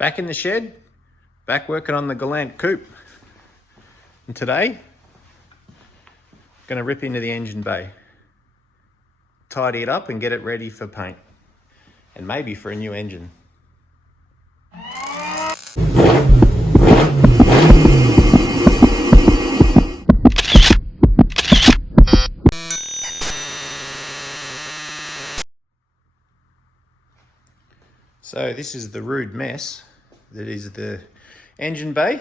Back in the shed, back working on the Galant Coupe. And today, gonna rip into the engine bay, tidy it up and get it ready for paint. And maybe for a new engine. So this is the rude mess that is the engine bay. You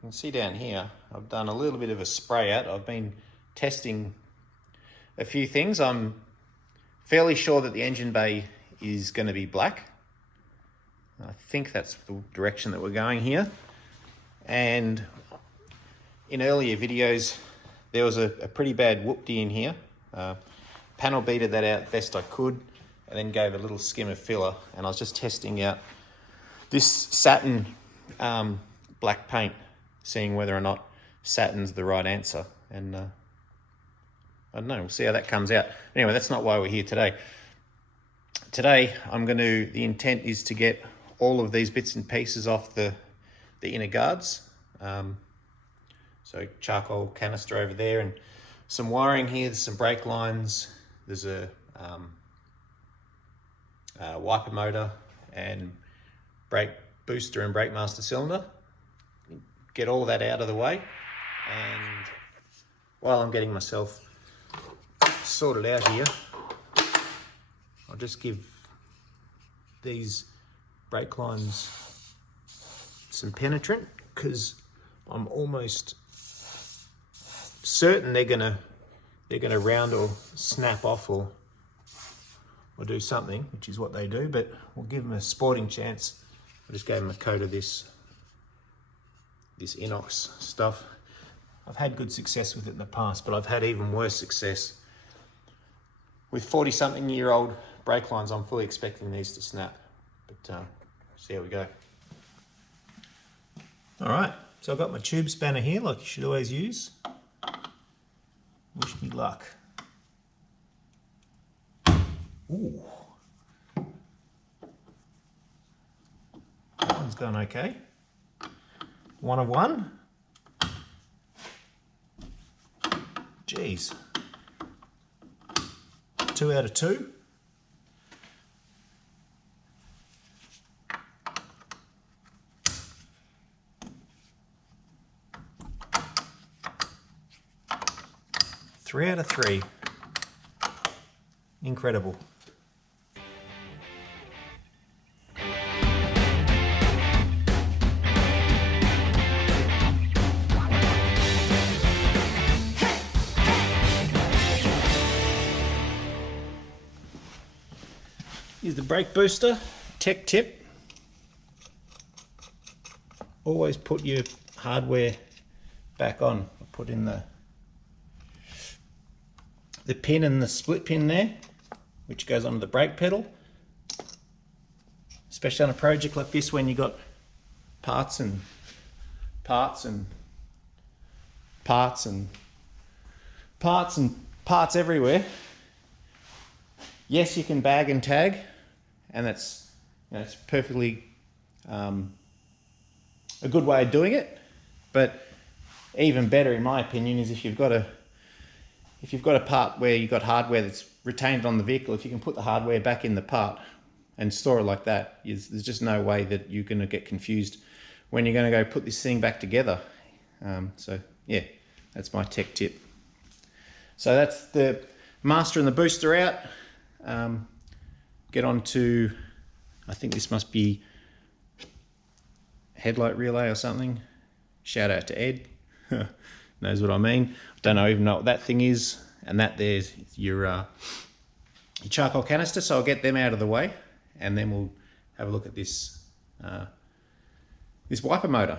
can see down here, I've done a little bit of a spray out. I've been testing a few things. I'm fairly sure that the engine bay is going to be black. I think that's the direction that we're going here. And in earlier videos, there was a pretty bad whoop-de in here. Panel beated that out best I could, and then gave a little skim of filler. And I was just testing out this satin black paint, seeing whether or not satin's the right answer. And I don't know, we'll see how that comes out. Anyway, that's not why we're here today. Today, the intent is to get all of these bits and pieces off the inner guards. So charcoal canister over there and some wiring here, there's some brake lines, there's a wiper motor and brake booster and brake master cylinder. Get all of that out of the way, and while I'm getting myself sorted out here, I'll just give these brake lines some penetrant, because I'm almost certain they're gonna round or snap off or do something, which is what they do, but we'll give them a sporting chance. I just gave them a coat of this inox stuff. I've had good success with it in the past, but I've had even worse success with 40-something-year-old brake lines. I'm fully expecting these to snap, but see how we go. All right, so I've got my tube spanner here, like you should always use. Wish me luck. Ooh. That one's gone okay. 1 of 1. Jeez. 2 out of 2. Three out of 3. Incredible. Here's the brake booster. Tech tip: always put your hardware back on. I'll put in the pin and the split pin there, which goes onto the brake pedal. Especially on a project like this, when you got parts everywhere. Yes, you can bag and tag, and that's it's perfectly a good way of doing it. But even better, in my opinion, is if you've got a part where you've got hardware that's retained on the vehicle, if you can put the hardware back in the part and store it like that, there's just no way that you're going to get confused when you're going to go put this thing back together. So yeah, that's my tech tip. So that's the master and the booster out. Get on to, I think this must be headlight relay or something. Shout out to Ed. Knows what I mean. I don't even know what that thing is. And that there's your charcoal canister. So I'll get them out of the way, and then we'll have a look at this this wiper motor.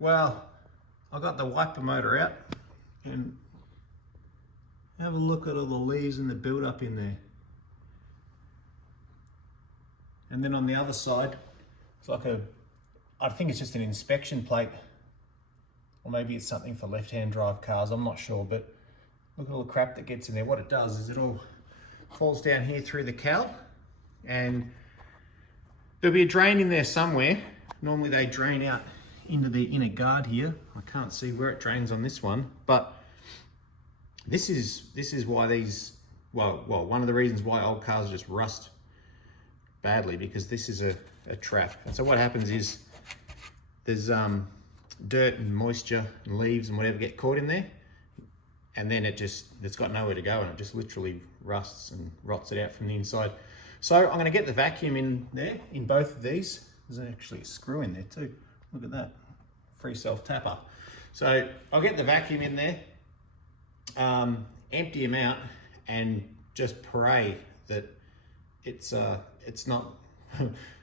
Well, I got the wiper motor out and have a look at all the leaves and the build up in there. And then on the other side, it's like I think it's just an inspection plate, or maybe it's something for left-hand drive cars, I'm not sure, but look at all the crap that gets in there. What it does is it all falls down here through the cowl, and there'll be a drain in there somewhere. Normally they drain out into the inner guard here. I can't see where it drains on this one, but this is why these, well, one of the reasons why old cars just rust badly, because this is a trap. And so what happens is there's dirt and moisture and leaves and whatever get caught in there, and then it's got nowhere to go, and it just literally rusts and rots it out from the inside. So I'm going to get the vacuum in there in both of these. There's actually a screw in there too. Look at that, free self tapper. So I'll get the vacuum in there, empty them out, and just pray that it's not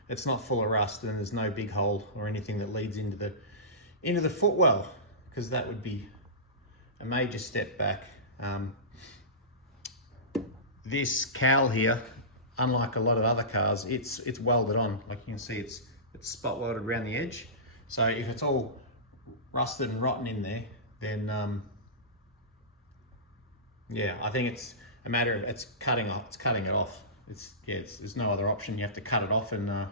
it's not full of rust and there's no big hole or anything that leads into the footwell, because that would be a major step back. This cowl here, unlike a lot of other cars, it's welded on. Like you can see, it's spot welded around the edge. So if it's all rusted and rotten in there, then yeah, I think it's a matter of cutting it off. There's no other option. You have to cut it off and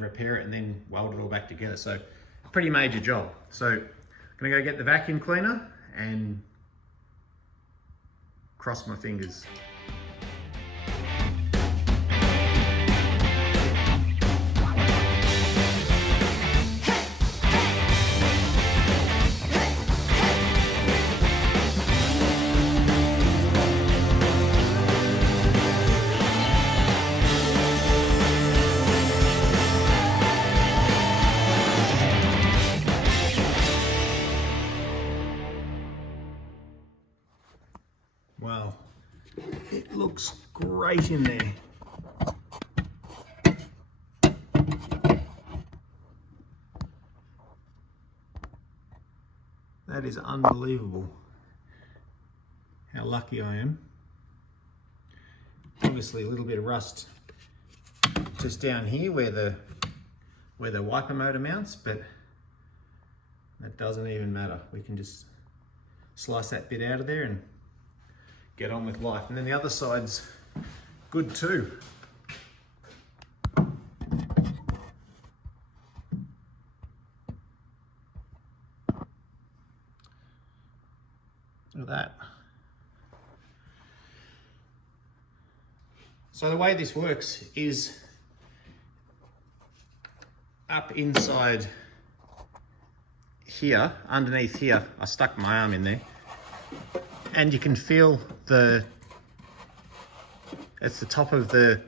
repair it and then weld it all back together. So a pretty major job. So I'm gonna go get the vacuum cleaner and cross my fingers. Wow, it looks great in there. That is unbelievable. How lucky I am. Obviously a little bit of rust just down here where the wiper motor mounts, but that doesn't even matter. We can just slice that bit out of there and get on with life. And then the other side's good too. Look at that. So the way this works is up inside here, underneath here, I stuck my arm in there, and you can feel it's the top of the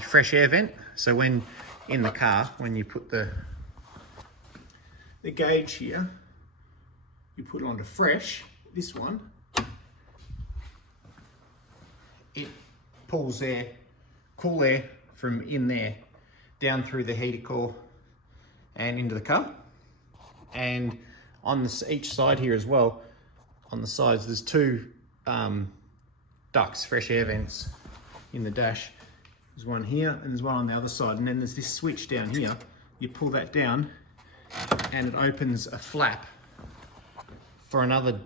fresh air vent. So when in the car, when you put the gauge here, you put it onto fresh, this one, it pulls air, cool air from in there down through the heater core and into the car. And on each side here as well, on the sides, there's two ducts, fresh air vents in the dash. There's one here and there's one on the other side. And then there's this switch down here. You pull that down and it opens a flap for another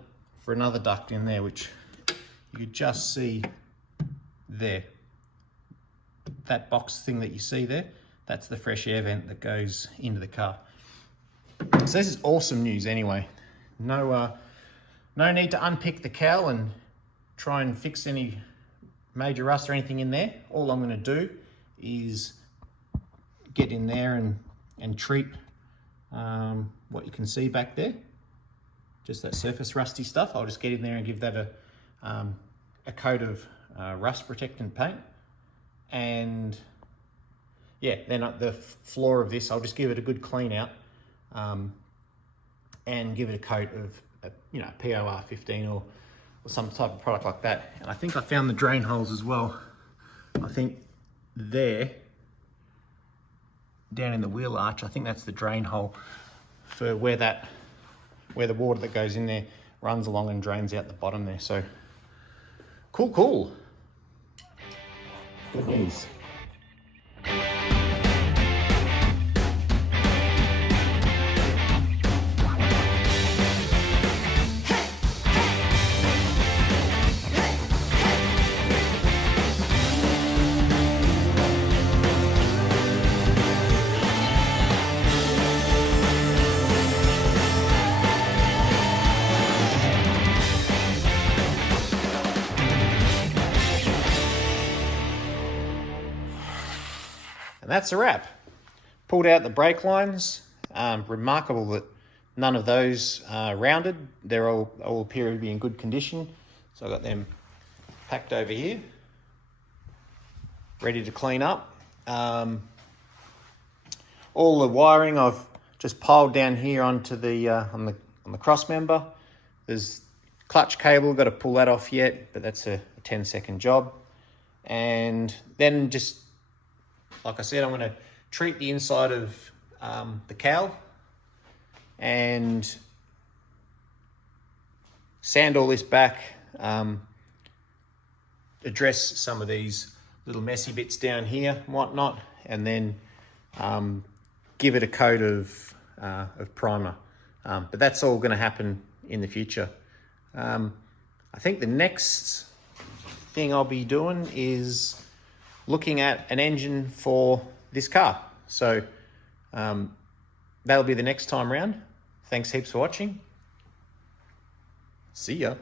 duct in there, which you could just see there. That box thing that you see there, that's the fresh air vent that goes into the car. So this is awesome news anyway. No need to unpick the cowl and try and fix any major rust or anything in there. All I'm going to do is get in there and treat what you can see back there. Just that surface rusty stuff. I'll just get in there and give that a coat of rust protectant paint. And yeah, then the floor of this, I'll just give it a good clean out and give it a coat of POR 15 or some type of product like that. And I think I found the drain holes as well. I think there, down in the wheel arch, I think that's the drain hole for where the water that goes in there runs along and drains out the bottom there. So cool. Good news. And that's a wrap. Pulled out the brake lines. Remarkable that none of those are rounded. They're all appear to be in good condition. So I've got them packed over here, ready to clean up. All the wiring I've just piled down here onto the on the cross member. There's clutch cable, got to pull that off yet, but that's a 10-second job. And then just, like I said, I'm going to treat the inside of the cowl and sand all this back, address some of these little messy bits down here and whatnot, and then give it a coat of primer. But that's all going to happen in the future. I think the next thing I'll be doing is looking at an engine for this car. So that'll be the next time round. Thanks heaps for watching. See ya.